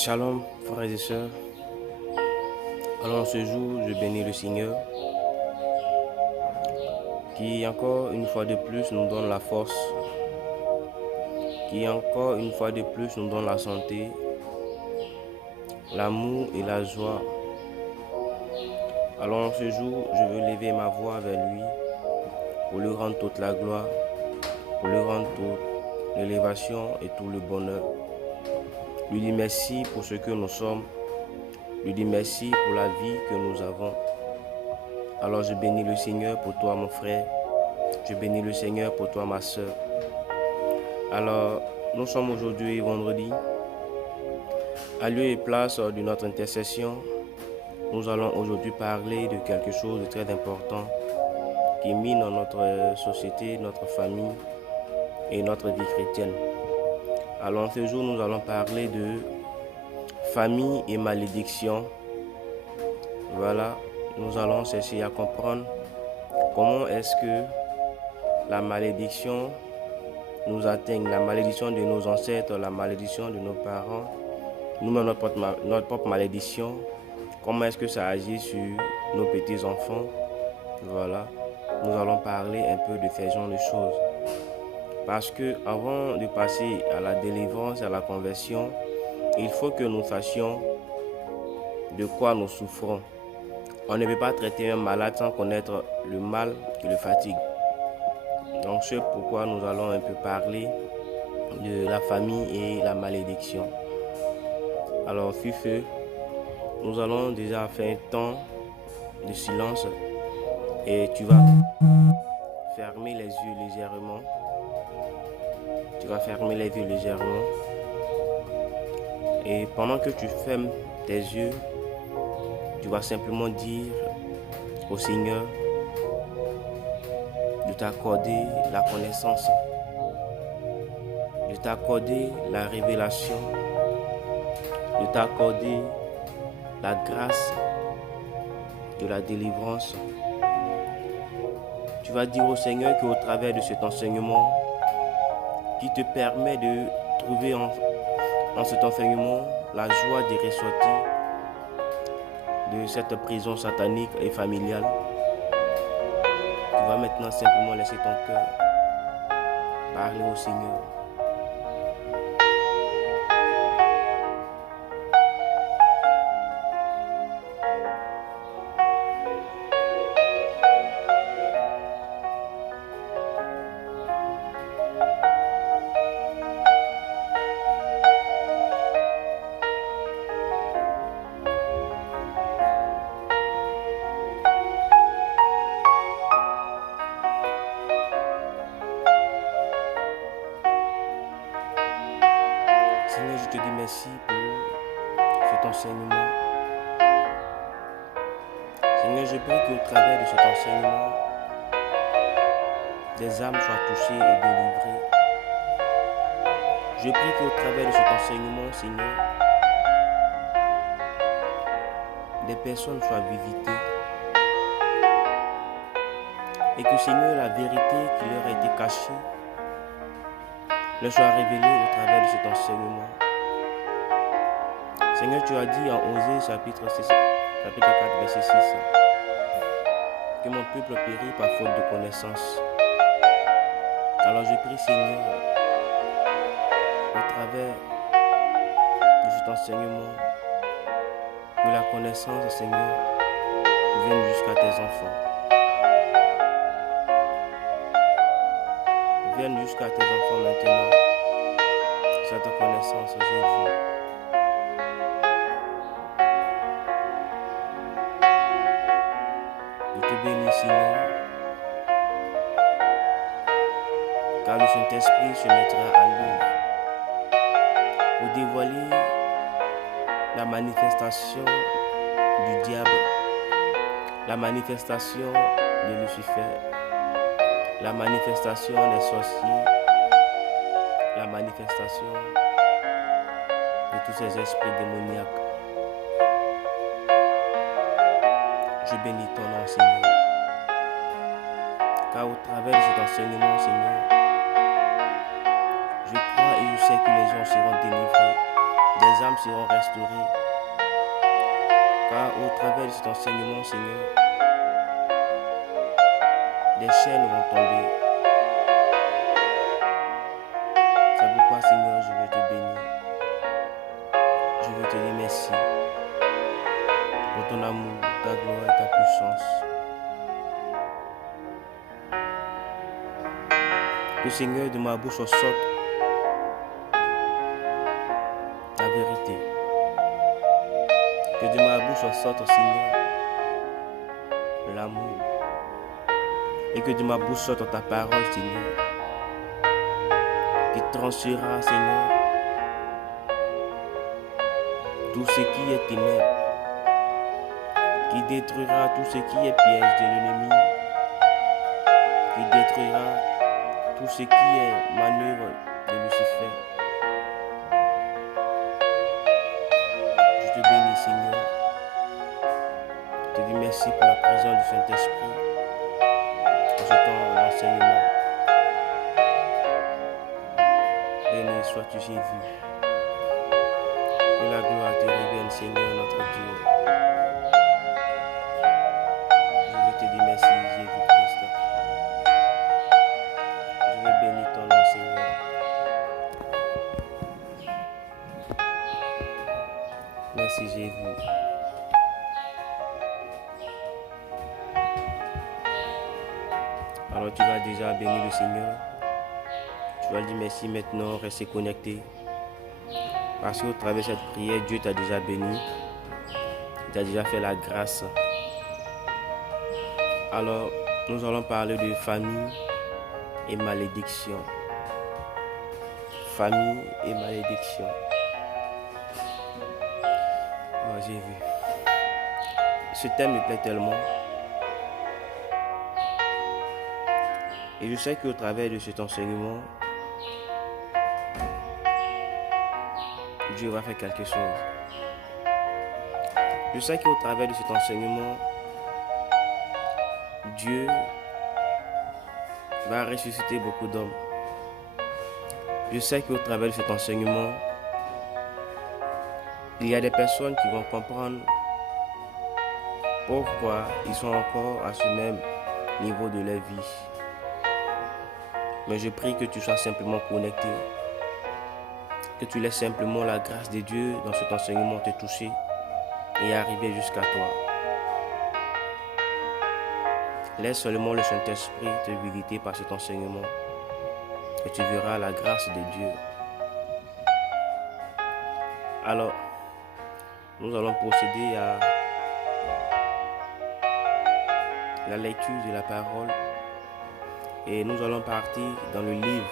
Shalom, frères et sœurs. Alors, ce jour, je bénis le Seigneur qui, encore une fois de plus, nous donne la force, qui, encore une fois de plus, nous donne la santé, l'amour et la joie. Alors, ce jour, je veux lever ma voix vers lui pour lui rendre toute la gloire, pour lui rendre toute l'élévation et tout le bonheur. Lui dire merci pour ce que nous sommes, lui dire merci pour la vie que nous avons. Alors je bénis le Seigneur pour toi mon frère, je bénis le Seigneur pour toi ma soeur. Alors nous sommes aujourd'hui vendredi, à lieu et place de notre intercession, nous allons aujourd'hui parler de quelque chose de très important qui mine notre société, notre famille et notre vie chrétienne. Alors ce jour nous allons parler de famille et malédiction. Voilà, nous allons chercher à comprendre comment est-ce que la malédiction nous atteint, la malédiction de nos ancêtres, la malédiction de nos parents, nous-mêmes notre propre malédiction, comment est-ce que ça agit sur nos petits-enfants. Voilà, nous allons parler un peu de ces genres de choses. Parce que avant de passer à la délivrance, à la conversion, il faut que nous sachions de quoi nous souffrons. On ne peut pas traiter un malade sans connaître le mal qui le fatigue. Donc c'est pourquoi nous allons un peu parler de la famille et la malédiction. Alors sur ce, nous allons déjà faire un temps de silence et tu vas fermer les yeux légèrement. Tu vas fermer les yeux légèrement. Et pendant que tu fermes tes yeux, tu vas simplement dire au Seigneur de t'accorder la connaissance, de t'accorder la révélation, de t'accorder la grâce de la délivrance. Tu vas dire au Seigneur qu'au travers de cet enseignement qui te permet de trouver en cet enseignement la joie de ressortir de cette prison satanique et familiale. Tu vas maintenant simplement laisser ton cœur parler au Seigneur. Seigneur, je te dis merci pour cet enseignement. Seigneur, je prie qu'au travers de cet enseignement, des âmes soient touchées et délivrées. Je prie qu'au travers de cet enseignement, Seigneur, des personnes soient visitées. Et que, Seigneur, la vérité qui leur a été cachée leur soit révélée au travers de cet enseignement. Seigneur, tu as dit en Osée chapitre 4, verset 6, que mon peuple périt par faute de connaissance. Alors je prie, Seigneur, au travers de cet enseignement, que la connaissance, Seigneur, vienne jusqu'à tes enfants. Vienne jusqu'à tes enfants maintenant, cette connaissance, Jésus. Je te bénis, Seigneur, car le Saint-Esprit se mettra à l'œuvre pour dévoiler la manifestation du diable, la manifestation de Lucifer, la manifestation des sorciers, la manifestation de tous ces esprits démoniaques. Je bénis ton nom, Seigneur, car au travers de cet enseignement, Seigneur, je crois et je sais que les gens seront délivrés des âmes seront restaurées. Car au travers de cet enseignement, Seigneur, des chaînes vont tomber. C'est pourquoi, Seigneur, je veux te bénir. Je veux te dire merci pour ton amour, ta gloire et ta puissance. Que, Seigneur, de ma bouche sorte la vérité. Que de ma bouche sorte, Seigneur, l'amour. Et que de ma bouche sorte ta parole, Seigneur, qui tranchera, Seigneur, tout ce qui est ténèbres, qui détruira tout ce qui est piège de l'ennemi, qui détruira tout ce qui est manœuvre de Lucifer. Je te bénis, Seigneur. Je te dis merci pour la présence du Saint-Esprit en ce temps d'enseignement. Béni sois-tu, Jésus. Que la gloire te revienne, Seigneur, notre Dieu. Je veux te dire merci, Jésus-Christ. Je veux bénir ton nom, Seigneur. Merci, Jésus. Alors tu vas déjà bénir le Seigneur. Tu vas dire merci maintenant, rester connecté. Parce qu'au travers de cette prière, Dieu t'a déjà béni. Il t'a déjà fait la grâce. Alors, nous allons parler de famille et malédiction. Famille et malédiction. Oh, j'ai vu. Ce thème me plaît tellement. Et je sais qu'au travers de cet enseignement, Dieu va faire quelque chose. Je sais qu'au travers de cet enseignement, Dieu va ressusciter beaucoup d'hommes. Je sais qu'au travers de cet enseignement, il y a des personnes qui vont comprendre pourquoi ils sont encore à ce même niveau de leur vie. Mais je prie que tu sois simplement connecté, que tu laisses simplement la grâce de Dieu dans cet enseignement te toucher et arriver jusqu'à toi. Laisse seulement le Saint-Esprit te visiter par cet enseignement et tu verras la grâce de Dieu. Alors, nous allons procéder à la lecture de la parole et nous allons partir dans le livre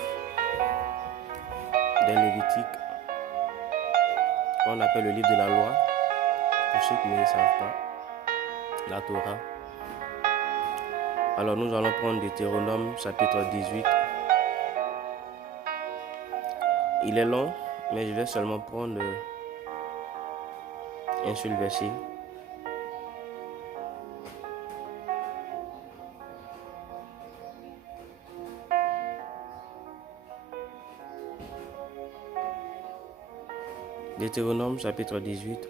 des Lévitiques, qu'on appelle le livre de la loi, pour ceux qui ne le savent pas, la Torah. Alors nous allons prendre Deutéronome chapitre 18. Il est long, mais je vais seulement prendre un seul verset. Deutéronome chapitre 18,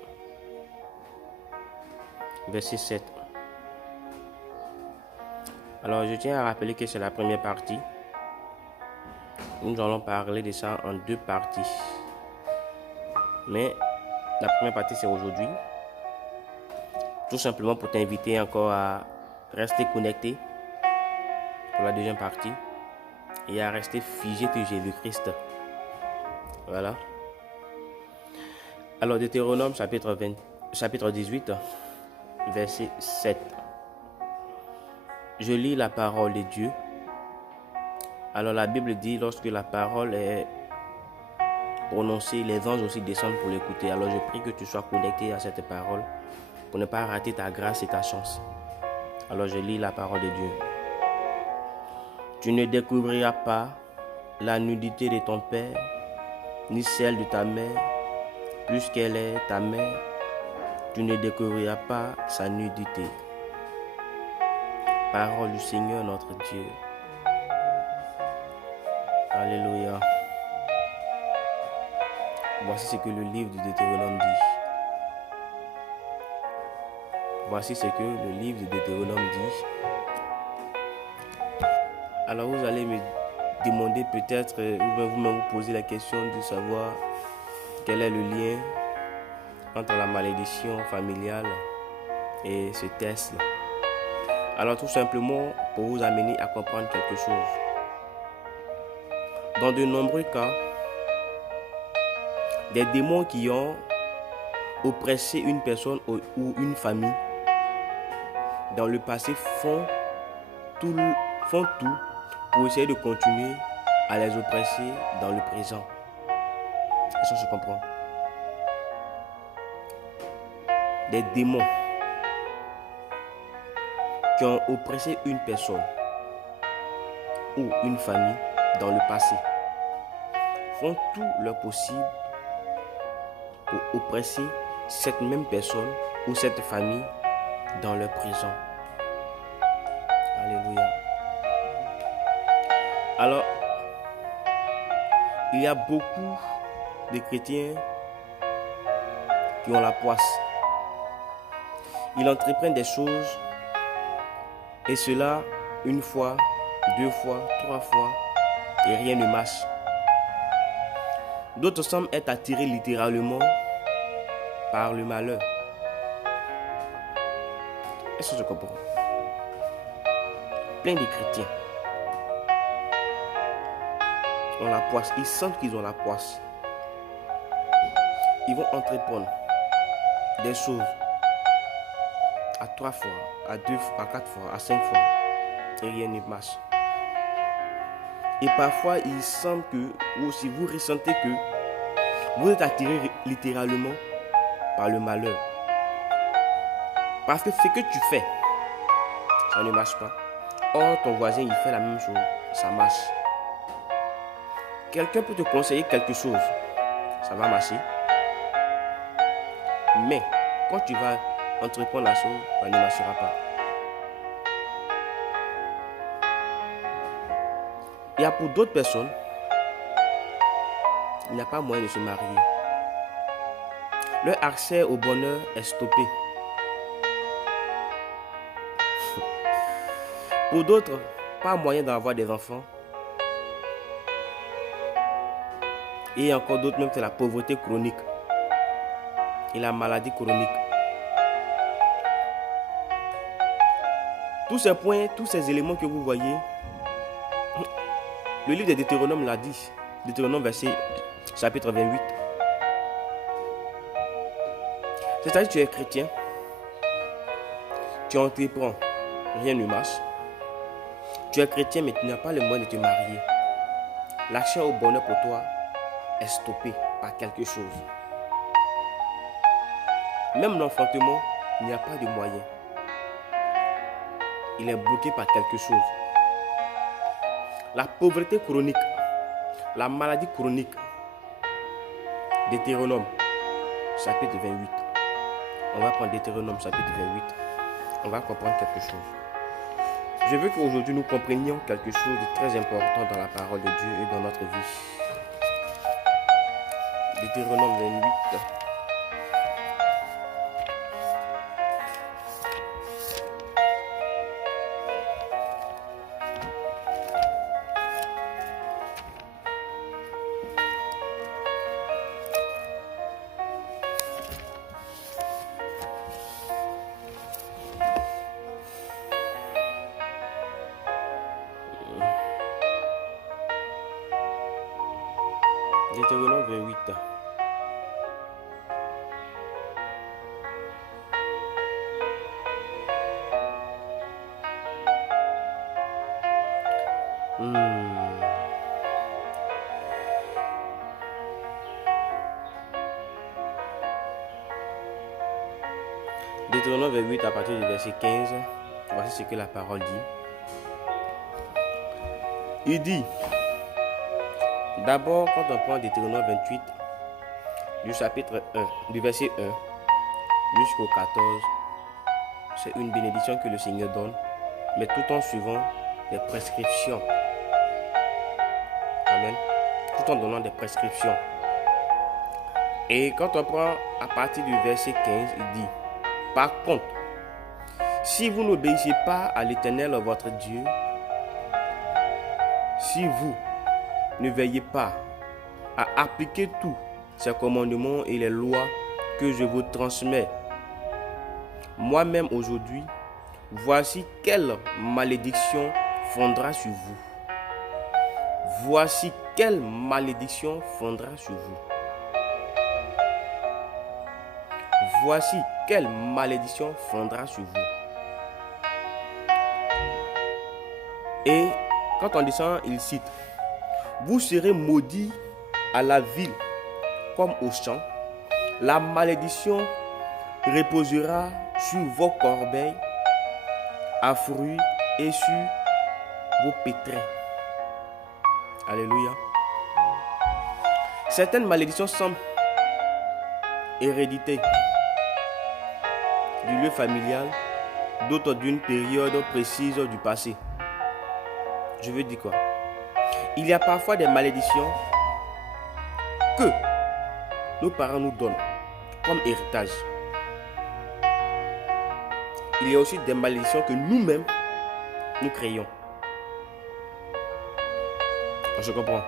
verset 7. Alors je tiens à rappeler que c'est la première partie. Nous allons parler de ça en deux parties. Mais la première partie c'est aujourd'hui. Tout simplement pour t'inviter encore à rester connecté pour la deuxième partie et à rester figé de Jésus-Christ. Voilà. Alors Deutéronome chapitre 18, verset 7. Je lis la parole de Dieu. Alors la Bible dit, lorsque la parole est prononcée, les anges aussi descendent pour l'écouter. Alors je prie que tu sois connecté à cette parole pour ne pas rater ta grâce et ta chance. Alors je lis la parole de Dieu. Tu ne découvriras pas la nudité de ton père, ni celle de ta mère, puisqu'elle est ta mère. Tu ne découvriras pas sa nudité. Parole du Seigneur notre Dieu. Alléluia. Voici ce que le livre du Deutéronome dit. Voici ce que le livre du Deutéronome dit. Alors vous allez me demander peut-être, ou bien vous-même vous poser la question de savoir quel est le lien entre la malédiction familiale et ce test-là. Alors tout simplement pour vous amener à comprendre quelque chose. Dans de nombreux cas, des démons qui ont oppressé une personne ou une famille dans le passé font tout pour essayer de continuer à les oppresser dans le présent. Est-ce que je comprends? Des démons qui ont oppressé une personne ou une famille dans le passé font tout leur possible pour oppresser cette même personne ou cette famille dans le présent. Alléluia. Alors, il y a beaucoup de chrétiens qui ont la poisse. Ils entreprennent des choses et cela une fois, deux fois, trois fois et rien ne marche. D'autres semblent être attirés littéralement par le malheur. Est-ce que je comprends? Plein de chrétiens ont la poisse. Ils sentent qu'ils ont la poisse. Ils vont entreprendre des choses à 3 fois, à 2 fois, à 4 fois, à 5 fois et rien ne marche. Et parfois, il semble que, ou si vous ressentez que vous êtes attiré littéralement par le malheur. Parce que ce que tu fais, ça ne marche pas. Or, ton voisin, il fait la même chose, ça marche. Quelqu'un peut te conseiller quelque chose, ça va marcher. Mais, quand tu vas entreprendre la chose, ça ne marchera pas. Il y a pour d'autres personnes, il n'y a pas moyen de se marier. Leur accès au bonheur est stoppé. Pour d'autres, pas moyen d'avoir des enfants. Et encore d'autres, même c'est la pauvreté chronique et la maladie chronique. Tous ces points, tous ces éléments que vous voyez, le livre de Deutéronome l'a dit. Deutéronome chapitre 28. C'est-à-dire que tu es chrétien, tu entreprends, rien ne marche. Tu es chrétien mais tu n'as pas le moyen de te marier. L'accès au bonheur pour toi est stoppé par quelque chose. Même l'enfantement, il n'y a pas de moyen. Il est bloqué par quelque chose. La pauvreté chronique, la maladie chronique. Deutéronome, chapitre 28. On va prendre Deutéronome, chapitre 28. On va comprendre quelque chose. Je veux qu'aujourd'hui nous comprenions quelque chose de très important dans la parole de Dieu et dans notre vie. Deutéronome 28. Deutéronome 28. Deutéronome 28 à partir du verset 15. Voici ce que la parole dit. Il dit, d'abord quand on prend Deutéronome 28, du chapitre 1, du verset 1 jusqu'au 14, c'est une bénédiction que le Seigneur donne, mais tout en suivant des prescriptions. Amen. Tout en donnant des prescriptions. Et quand on prend à partir du verset 15, il dit, par contre, si vous n'obéissez pas à l'Éternel votre Dieu, si vous ne veillez pas à appliquer tous ces commandements et les lois que je vous transmets moi-même aujourd'hui, voici quelle malédiction fondra sur vous. Voici quelle malédiction fondra sur vous. Voici quelle malédiction fondra sur vous. Et quand on descend, il cite, vous serez maudits à la ville comme au champ. La malédiction reposera sur vos corbeilles à fruits et sur vos pétrins. Alléluia. Certaines malédictions semblent héréditées du lieu familial, d'autres d'une période précise du passé. Je veux dire quoi? Il y a parfois des malédictions que nos parents nous donnent comme héritage. Il y a aussi des malédictions que nous-mêmes nous créons. On se comprend?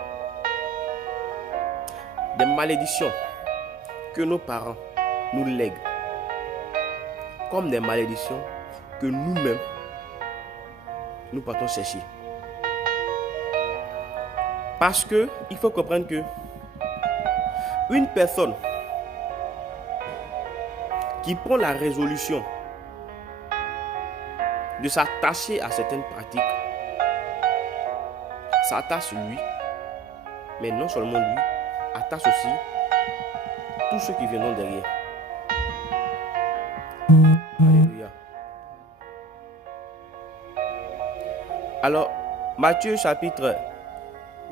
Des malédictions que nos parents nous lèguent, comme des malédictions que nous-mêmes nous partons chercher. Parce que il faut comprendre que une personne qui prend la résolution de s'attacher à certaines pratiques, s'attache sur lui, mais non seulement lui, attache aussi tous ceux qui viendront derrière. Alléluia. Alors, Matthieu chapitre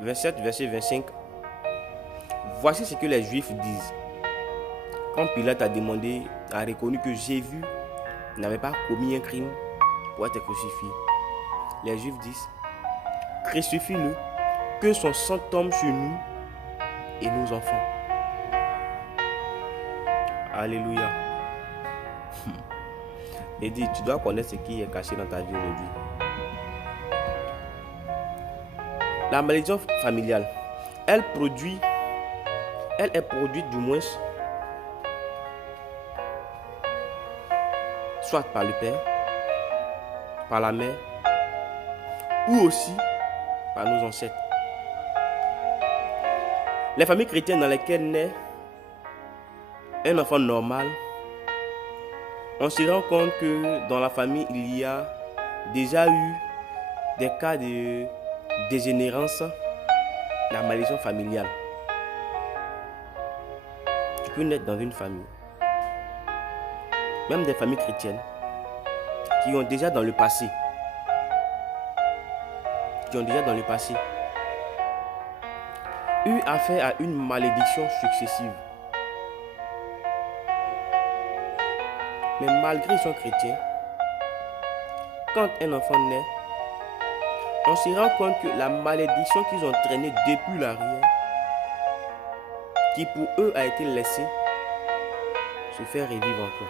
27, verset 25. Voici ce que les Juifs disent. Quand Pilate a demandé, a reconnu que Jésus n'avait pas commis un crime pour être crucifié, les Juifs disent, crucifie-le, que son sang tombe sur nous et nos enfants. Alléluia. Et dit, tu dois connaître ce qui est caché dans ta vie aujourd'hui. La malédiction familiale, elle est produite du moins soit par le père, par la mère, ou aussi par nos ancêtres. Les familles chrétiennes dans lesquelles naît un enfant normal, on se rend compte que dans la famille, il y a déjà eu des cas de dégénérance, la malédiction familiale. Tu peux naître dans une famille, même des familles chrétiennes, qui ont déjà dans le passé, eu affaire à une malédiction successive. Mais malgré qu'ils sont chrétiens, quand un enfant naît, on se rend compte que la malédiction qu'ils ont traînée depuis l'arrière, qui pour eux a été laissée, se fait revivre encore.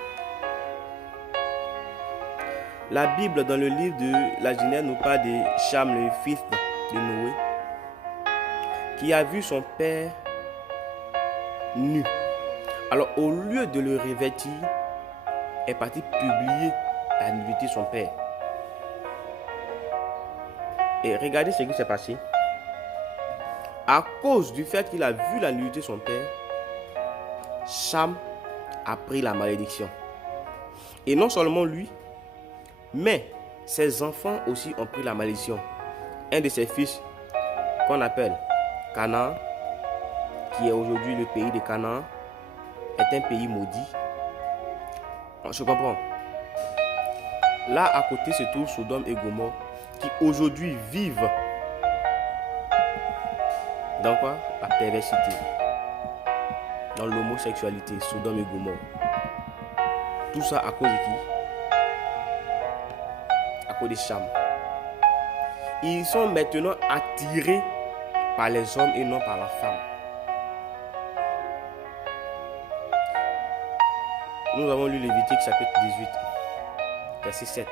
La Bible, dans le livre de la Genèse, nous parle de Cham, le fils de Noé, qui a vu son père nu. Alors, au lieu de le revêtir, est parti publier la nudité de son père. Et regardez ce qui s'est passé. À cause du fait qu'il a vu la nudité de son père, Cham a pris la malédiction. Et non seulement lui, mais ses enfants aussi ont pris la malédiction. Un de ses fils, qu'on appelle Canaan, qui est aujourd'hui le pays de Canaan, est un pays maudit. Je comprends. Là, à côté, se trouve Sodome et Gomorrhe, qui aujourd'hui vivent dans quoi? La perversité, dans l'homosexualité, Sodome et Gomorrhe. Tout ça à cause de qui? À cause des Cham. Ils sont maintenant attirés par les hommes et non par la femme. Nous avons lu Lévitique chapitre 18, verset 7.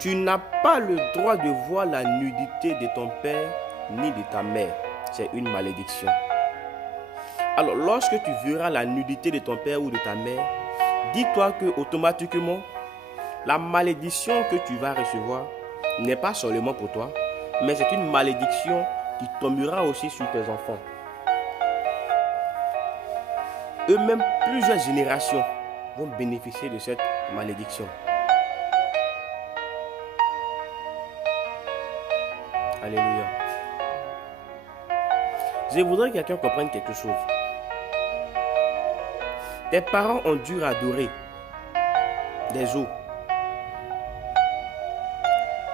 Tu n'as pas le droit de voir la nudité de ton père ni de ta mère. C'est une malédiction. Alors, lorsque tu verras la nudité de ton père ou de ta mère, dis-toi que automatiquement, la malédiction que tu vas recevoir n'est pas seulement pour toi, mais c'est une malédiction qui tombera aussi sur tes enfants. Eux-mêmes, plusieurs générations vont bénéficier de cette malédiction. Alléluia. Je voudrais que quelqu'un comprenne quelque chose. Tes parents ont dû adorer des eaux,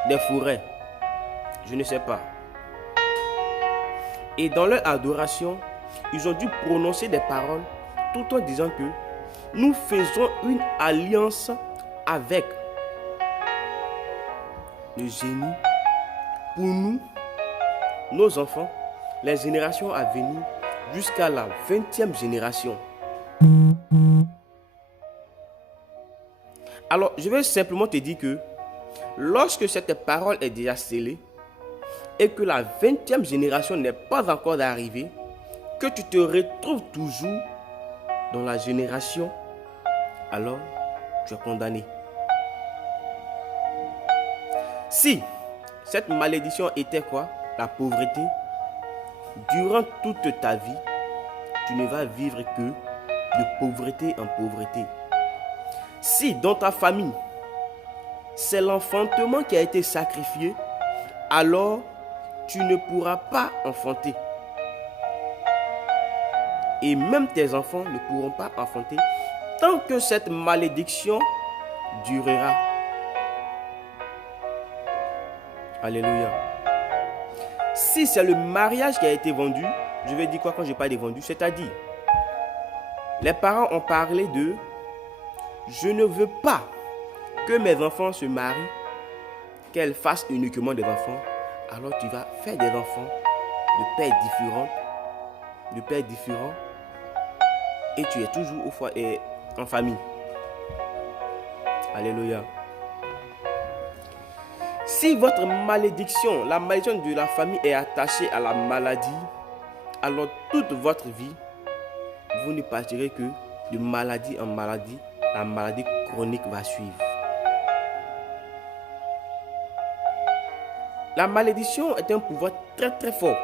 des forêts, je ne sais pas. Et dans leur adoration, ils ont dû prononcer des paroles tout en disant que nous faisons une alliance avec le génie pour nous, nos enfants, les générations à venir, jusqu'à la 20e génération. Alors, je vais simplement te dire que lorsque cette parole est déjà scellée et que la 20e génération n'est pas encore arrivée, que tu te retrouves toujours dans la génération, alors tu es condamné. Si cette malédiction était quoi? La pauvreté. Durant toute ta vie, tu ne vas vivre que de pauvreté en pauvreté. Si dans ta famille, c'est l'enfantement qui a été sacrifié, alors tu ne pourras pas enfanter. Et même tes enfants ne pourront pas enfanter tant que cette malédiction durera. Alléluia. Si c'est le mariage qui a été vendu, je vais dire quoi quand je parle de vendu? C'est-à-dire, les parents ont parlé de « Je ne veux pas que mes enfants se marient, qu'elles fassent uniquement des enfants. » Alors tu vas faire des enfants de pères différents, et tu es toujours en famille. Alléluia. Si votre malédiction, la malédiction de la famille est attachée à la maladie, alors toute votre vie, vous ne partirez que de maladie en maladie. La maladie chronique va suivre. La malédiction est un pouvoir très très fort.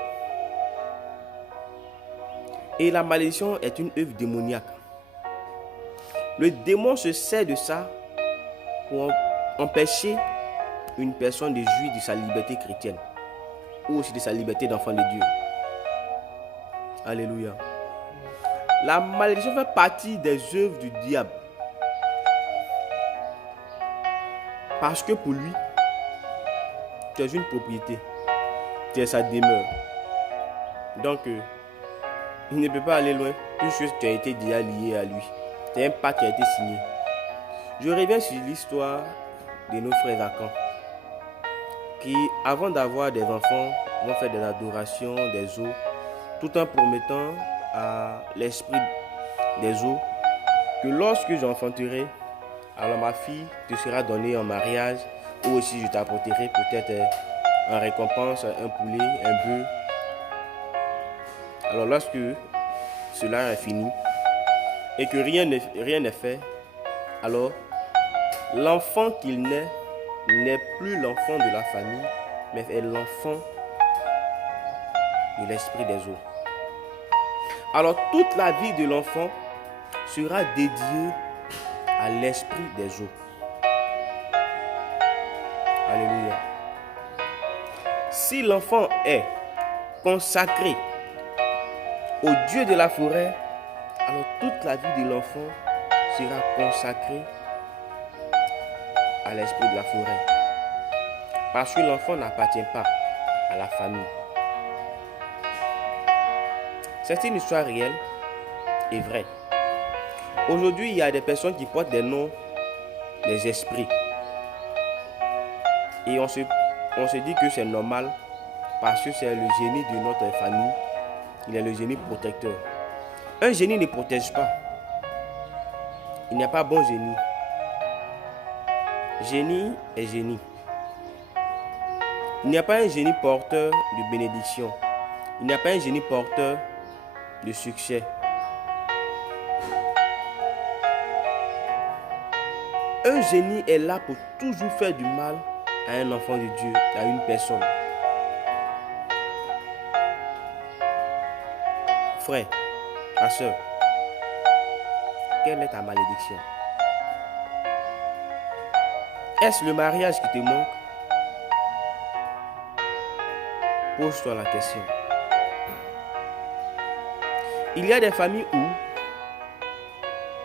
Et la malédiction est une œuvre démoniaque. Le démon se sert de ça pour empêcher une personne de jouir de sa liberté chrétienne ou aussi de sa liberté d'enfant de Dieu. Alléluia. La malédiction fait partie des œuvres du diable. Parce que pour lui, tu es une propriété. Tu es sa demeure. Donc, il ne peut pas aller loin puisque tu as été déjà lié à lui. C'est un pacte qui a été signé. Je reviens sur l'histoire de nos frères Acans qui, avant d'avoir des enfants, vont faire des adorations, des eaux, tout en promettant à l'esprit des eaux que lorsque j'enfanterai, alors ma fille te sera donnée en mariage, ou aussi je t'apporterai peut-être en récompense un poulet, un bœuf. Alors lorsque cela est fini et que rien n'est fait, alors l'enfant qu'il naît n'est plus l'enfant de la famille, mais est l'enfant de l'esprit des eaux. Alors toute la vie de l'enfant sera dédiée à l'esprit des eaux. Alléluia. Si l'enfant est consacré au Dieu de la forêt, alors toute la vie de l'enfant sera consacrée à l'esprit de la forêt. Parce que l'enfant n'appartient pas à la famille. C'est une histoire réelle et vraie. Aujourd'hui, il y a des personnes qui portent des noms des esprits. Et on se dit que c'est normal parce que c'est le génie de notre famille. Il est le génie protecteur. Un génie ne protège pas. Il n'y a pas bon génie. Génie est génie. Il n'y a pas un génie porteur de bénédiction. Il n'y a pas un génie porteur de succès. Un génie est là pour toujours faire du mal à un enfant de Dieu, à une personne. Frère, ma soeur, quelle est ta malédiction? Est-ce le mariage qui te manque? Pose-toi la question. Il y a des familles où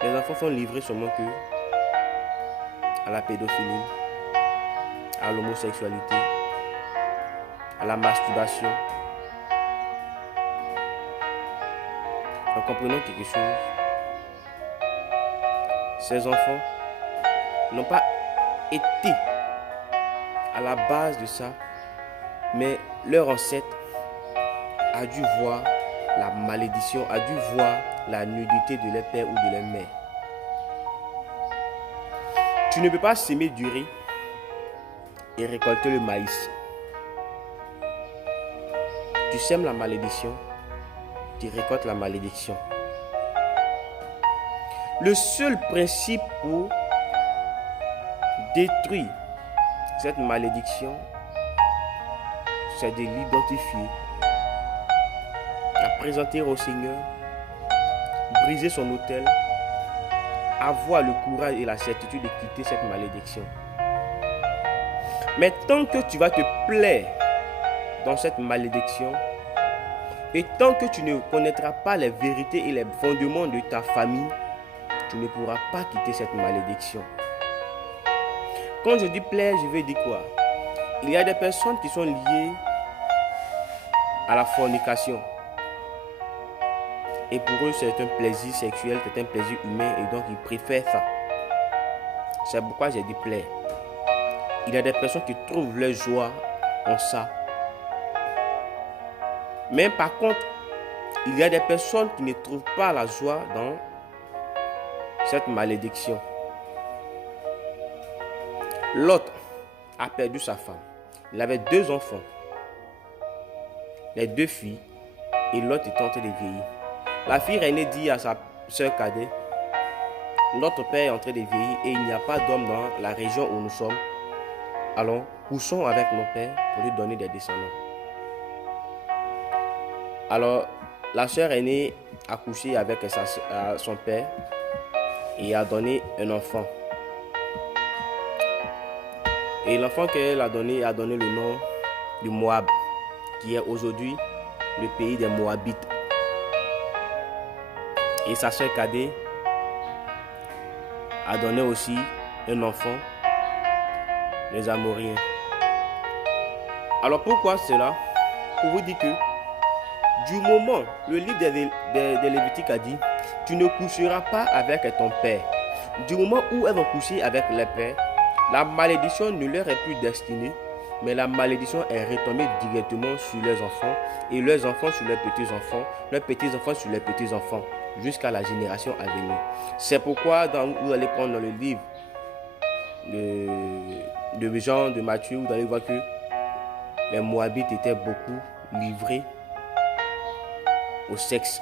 les enfants sont livrés seulement que à la pédophilie, à l'homosexualité, à la masturbation. En comprenant quelque chose, ces enfants n'ont pas été à la base de ça, mais leur ancêtre a dû voir la malédiction, a dû voir la nudité de leur père ou de leur mère. Tu ne peux pas s'aimer du riz et récolter le maïs. Tu sèmes la malédiction, tu récoltes la malédiction. Le seul principe pour détruire cette malédiction, c'est de l'identifier, la présenter au Seigneur, briser son autel, avoir le courage et la certitude de quitter cette malédiction. Mais tant que tu vas te plaire dans cette malédiction, et tant que tu ne connaîtras pas les vérités et les fondements de ta famille, tu ne pourras pas quitter cette malédiction. Quand je dis plaire, je veux dire quoi? Il y a des personnes qui sont liées à la fornication. Et pour eux, c'est un plaisir sexuel, c'est un plaisir humain, et donc ils préfèrent ça. C'est pourquoi j'ai dit plaire. Il y a des personnes qui trouvent leur joie en ça. Mais par contre, il y a des personnes qui ne trouvent pas la joie dans cette malédiction. Lot a perdu sa femme. Il avait 2 enfants. Les 2 filles. Et Lot est en train de vieillir. La fille aînée dit à sa soeur cadet, notre père est en train de vieillir et il n'y a pas d'homme dans la région où nous sommes. Alors, couchons avec nos pères pour lui donner des descendants. Alors, la soeur aînée a couché avec son père et a donné un enfant. Et l'enfant qu'elle a donné le nom de Moab, qui est aujourd'hui le pays des Moabites. Et sa soeur cadet a donné aussi un enfant, les Amoriens. Alors pourquoi cela? Pour vous dire que du moment, le livre des Lévitiques a dit, tu ne coucheras pas avec ton père. Du moment où elles vont coucher avec les pères, la malédiction ne leur est plus destinée, mais la malédiction est retombée directement sur leurs enfants, et leurs enfants sur leurs petits-enfants, leurs petits-enfants sur leurs petits-enfants, jusqu'à la génération à venir. C'est pourquoi vous allez prendre dans le livre de Jean, de Matthieu, vous allez voir que les Moabites étaient beaucoup livrés au sexe.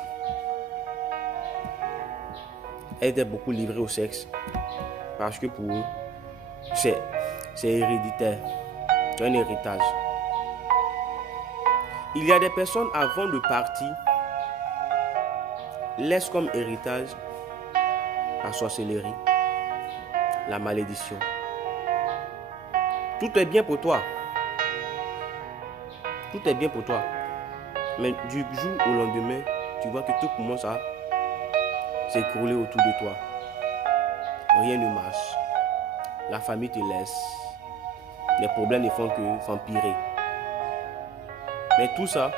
Elles étaient beaucoup livrées au sexe parce que pour eux, c'est héréditaire. C'est un héritage. Il y a des personnes avant de partir laissent comme héritage la sorcellerie, la malédiction. Tout est bien pour toi. Tout est bien pour toi. Mais du jour au lendemain, tu vois que tout commence à s'écrouler autour de toi. Rien ne marche. La famille te laisse. Les problèmes ne font que s'empirer. Mais tout ça,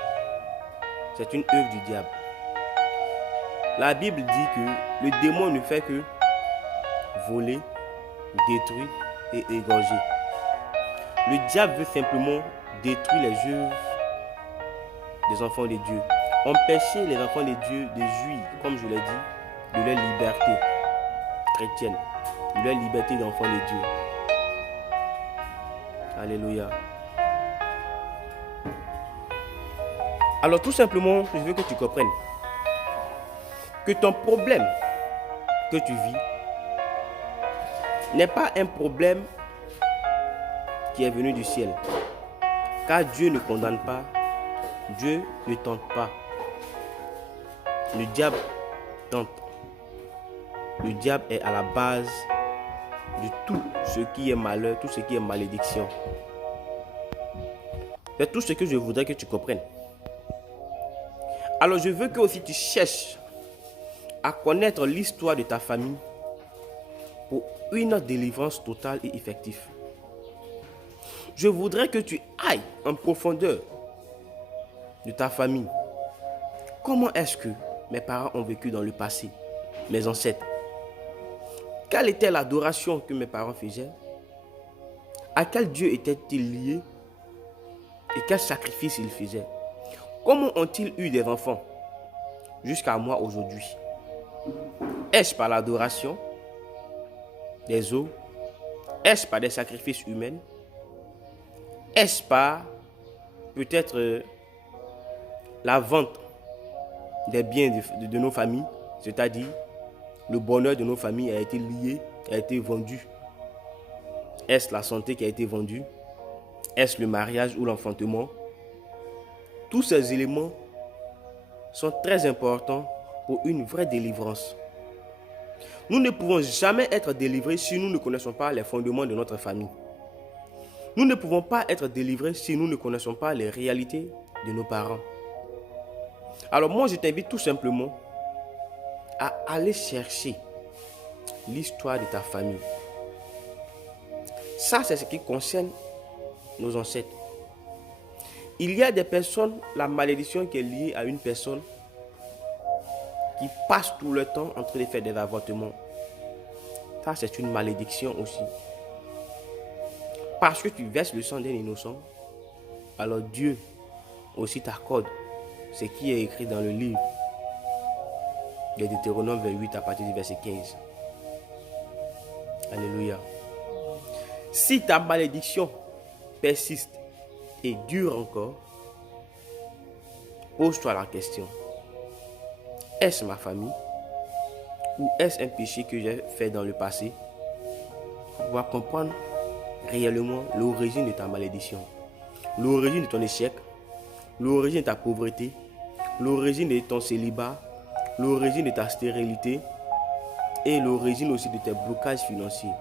c'est une œuvre du diable. La Bible dit que le démon ne fait que voler, détruire et égorger. Le diable veut simplement détruire les œuvres des enfants de Dieu. Empêcher les enfants de Dieu de jouir, comme je l'ai dit, de leur liberté. chrétienne, de leur liberté d'enfant de Dieu. Alléluia. Alors tout simplement, je veux que tu comprennes que ton problème que tu vis n'est pas un problème qui est venu du ciel. Car Dieu ne condamne pas, Dieu ne tente pas. Le diable tente. Le diable est à la base de tout ce qui est malheur, tout ce qui est malédiction. C'est tout ce que je voudrais que tu comprennes. Alors je veux que aussi tu cherches à connaître l'histoire de ta famille pour une délivrance totale et effective. Je voudrais que tu ailles en profondeur de ta famille. Comment est-ce que mes parents ont vécu dans le passé, mes ancêtres? Quelle était l'adoration que mes parents faisaient? À quel Dieu étaient-ils liés? Et quel sacrifice ils faisaient? Comment ont-ils eu des enfants jusqu'à moi aujourd'hui? Est-ce par l'adoration des eaux? Est-ce par des sacrifices humains? Est-ce par peut-être la vente des biens de nos familles? C'est-à-dire le bonheur de nos familles a été lié, a été vendu. Est-ce la santé qui a été vendue? Est-ce le mariage ou l'enfantement? Tous ces éléments sont très importants pour une vraie délivrance. Nous ne pouvons jamais être délivrés si nous ne connaissons pas les fondements de notre famille. Nous ne pouvons pas être délivrés si nous ne connaissons pas les réalités de nos parents. Alors moi, je t'invite tout simplement à aller chercher l'histoire de ta famille. Ça, c'est ce qui concerne nos ancêtres. Il y a des personnes, la malédiction qui est liée à une personne qui passe tout le temps en train de faire des avortements. Ça, c'est une malédiction aussi. Parce que tu verses le sang d'un innocent, alors Dieu aussi t'accorde ce qui est écrit dans le livre de Deutéronome 28 à partir du verset 15. Alléluia. Si ta malédiction persiste et dure encore, pose-toi la question. Est-ce ma famille ou est-ce un péché que j'ai fait dans le passé? Pour pouvoir comprendre réellement l'origine de ta malédiction, l'origine de ton échec, l'origine de ta pauvreté, l'origine de ton célibat, l'origine de ta stérilité et l'origine aussi de tes blocages financiers.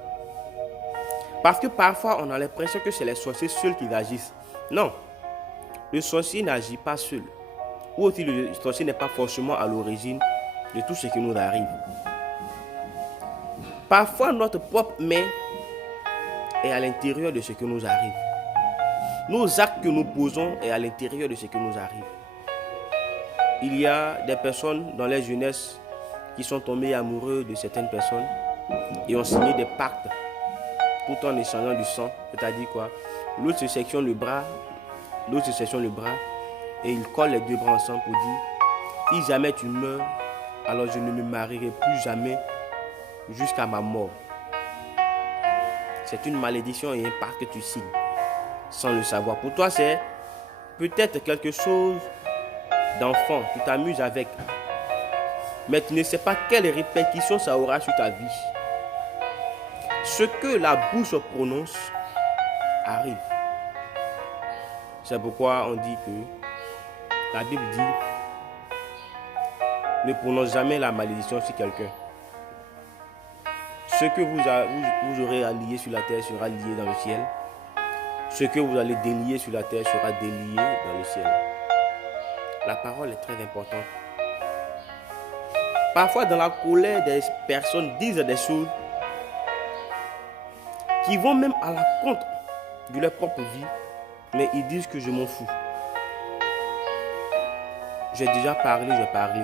Parce que parfois on a l'impression que c'est les sorciers seuls qui agissent. Non, le sorcier n'agit pas seul. Ou aussi le sorcier n'est pas forcément à l'origine de tout ce qui nous arrive. Parfois notre propre main est à l'intérieur de ce qui nous arrive. Nos actes que nous posons est à l'intérieur de ce qui nous arrive. Il y a des personnes dans les jeunesses qui sont tombées amoureux de certaines personnes et ont signé des pactes tout en échangeant du sang. C'est-à-dire quoi? L'autre se sectionne le bras, l'autre se sectionne le bras et ils collent les deux bras ensemble pour dire: si jamais tu meurs, alors je ne me marierai plus jamais jusqu'à ma mort. C'est une malédiction et un pacte que tu signes sans le savoir. Pour toi, c'est peut-être quelque chose d'enfant, tu t'amuses avec, mais tu ne sais pas quelles répercussions ça aura sur ta vie. Ce que la bouche prononce arrive. C'est pourquoi on dit que la Bible dit: ne prononce jamais la malédiction sur quelqu'un. Ce que vous aurez à lier sur la terre sera lié dans le ciel. Ce que vous allez délier sur la terre sera délié dans le ciel. La parole est très importante. Parfois, dans la colère, des personnes disent des choses qui vont même à la contre de leur propre vie, mais ils disent que je m'en fous. J'ai déjà parlé, j'ai parlé.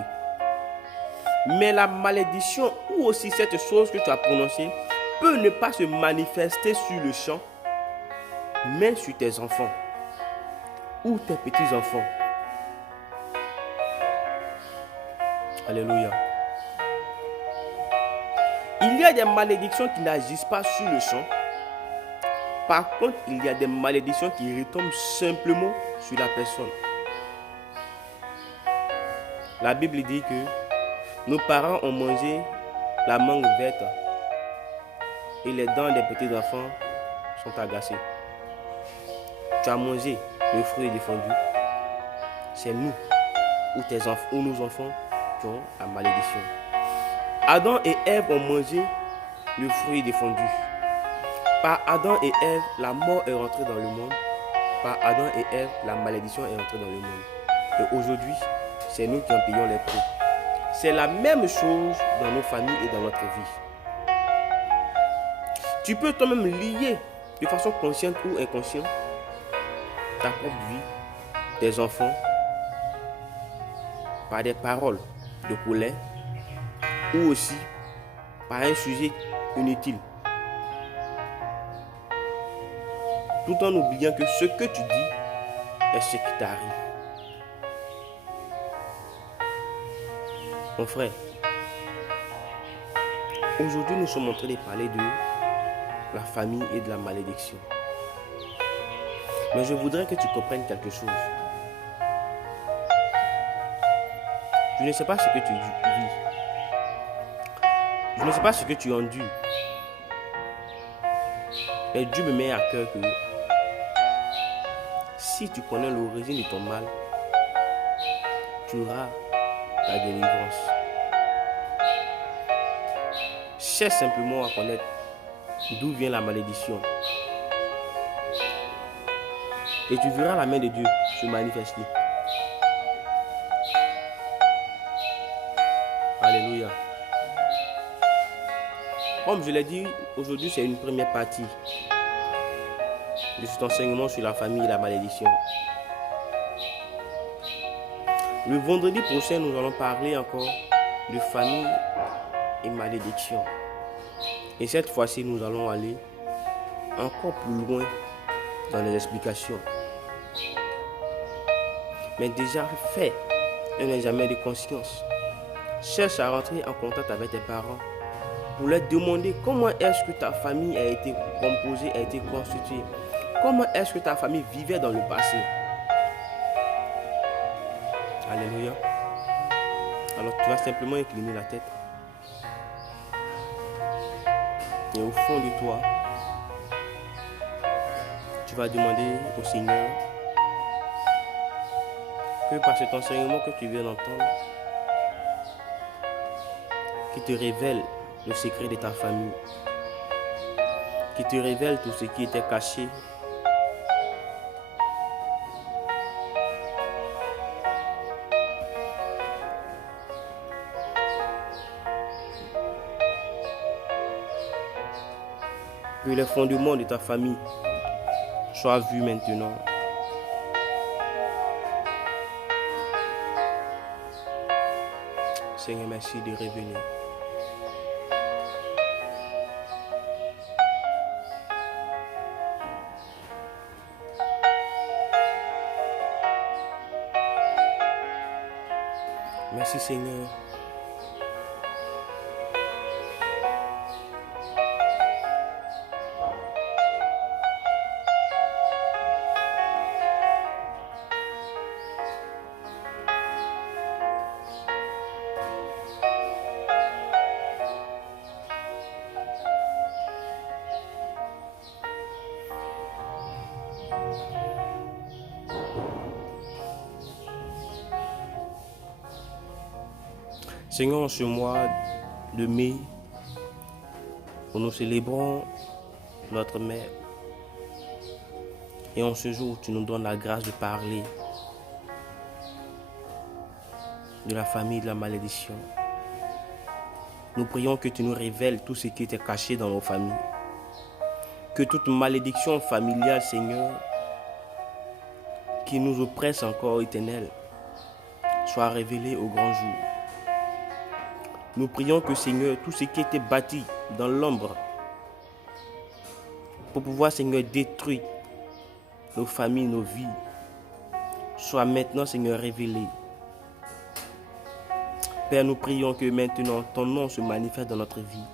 Mais la malédiction ou aussi cette chose que tu as prononcée peut ne pas se manifester sur le champ, mais sur tes enfants ou tes petits-enfants. Alléluia. Il y a des malédictions qui n'agissent pas sur le sang. Par contre, il y a des malédictions qui retombent simplement sur la personne. La Bible dit que nos parents ont mangé la mangue verte et les dents des petits enfants sont agacées. Tu as mangé le fruit défendu. C'est nous ou tes enfants ou nos enfants qui ont la malédiction. Adam et Ève ont mangé le fruit défendu. Par Adam et Ève, la mort est rentrée dans le monde. Par Adam et Ève, la malédiction est rentrée dans le monde. Et aujourd'hui, c'est nous qui en payons les prix. C'est la même chose dans nos familles et dans notre vie. Tu peux toi-même lier de façon consciente ou inconsciente ta propre vie, tes enfants, par des paroles de colère ou aussi par un sujet inutile. Tout en oubliant que ce que tu dis est ce qui t'arrive. Mon frère, aujourd'hui nous sommes en train de parler de la famille et de la malédiction. Mais je voudrais que tu comprennes quelque chose. Je ne sais pas ce que tu vis. Je ne sais pas ce que tu endures. Mais Dieu me met à cœur que si tu connais l'origine de ton mal, tu auras la délivrance. Cherche simplement à connaître d'où vient la malédiction. Et tu verras la main de Dieu se manifester. Alléluia. Comme je l'ai dit, aujourd'hui c'est une première partie de cet enseignement sur la famille et la malédiction. Le vendredi prochain, nous allons parler encore de famille et malédiction. Et cette fois-ci, nous allons aller encore plus loin dans les explications. Mais déjà, fais un examen de conscience. Cherche à rentrer en contact avec tes parents pour leur demander comment est-ce que ta famille a été composée, a été constituée. Comment est-ce que ta famille vivait dans le passé. Alléluia. Alors tu vas simplement incliner la tête. Et au fond de toi, tu vas demander au Seigneur que par cet enseignement que tu viens d'entendre, qui te révèle le secret de ta famille, qui te révèle tout ce qui était caché, que les fondements de ta famille soient vus maintenant. Seigneur, merci de revenir. Merci Seigneur. Seigneur, en ce mois de mai, où nous célébrons notre mère, et en ce jour, tu nous donnes la grâce de parler de la famille et de la malédiction. Nous prions que tu nous révèles tout ce qui était caché dans nos familles. Que toute malédiction familiale, Seigneur, qui nous oppresse encore, Éternel, soit révélée au grand jour. Nous prions que, Seigneur, tout ce qui était bâti dans l'ombre, pour pouvoir, Seigneur, détruire nos familles, nos vies, soit maintenant, Seigneur, révélé. Père, nous prions que maintenant, ton nom se manifeste dans notre vie.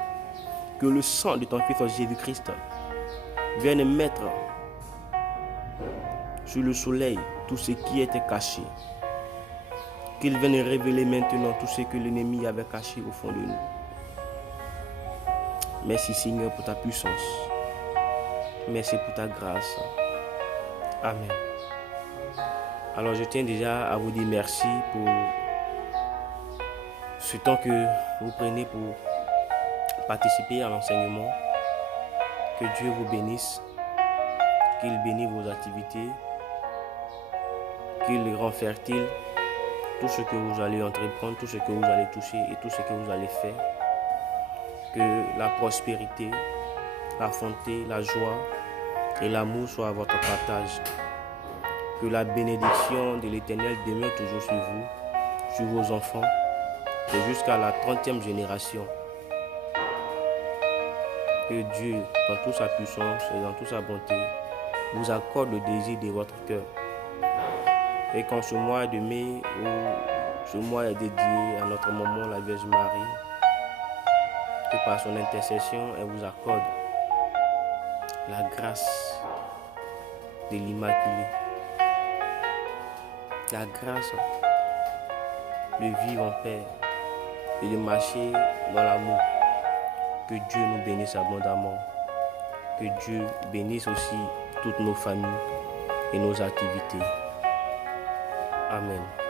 Que le sang de ton Fils Jésus-Christ vienne mettre sur le soleil tout ce qui était caché. Qu'il vienne révéler maintenant tout ce que l'ennemi avait caché au fond de nous. Merci Seigneur pour ta puissance. Merci pour ta grâce. Amen. Alors je tiens déjà à vous dire merci pour ce temps que vous prenez pour participer à l'enseignement. Que Dieu vous bénisse, qu'il bénisse vos activités, qu'il rend fertile tout ce que vous allez entreprendre, tout ce que vous allez toucher et tout ce que vous allez faire. Que la prospérité, la bonté, la joie et l'amour soient à votre partage. Que la bénédiction de l'Éternel demeure toujours sur vous, sur vos enfants, et jusqu'à la 30e génération. Que Dieu, dans toute sa puissance et dans toute sa bonté, vous accorde le désir de votre cœur. Et quand ce mois de mai, où ce mois est dédié à notre maman, la Vierge Marie, que par son intercession, elle vous accorde la grâce de l'Immaculée, la grâce de vivre en paix et de marcher dans l'amour. Que Dieu nous bénisse abondamment. Que Dieu bénisse aussi toutes nos familles et nos activités. Amen.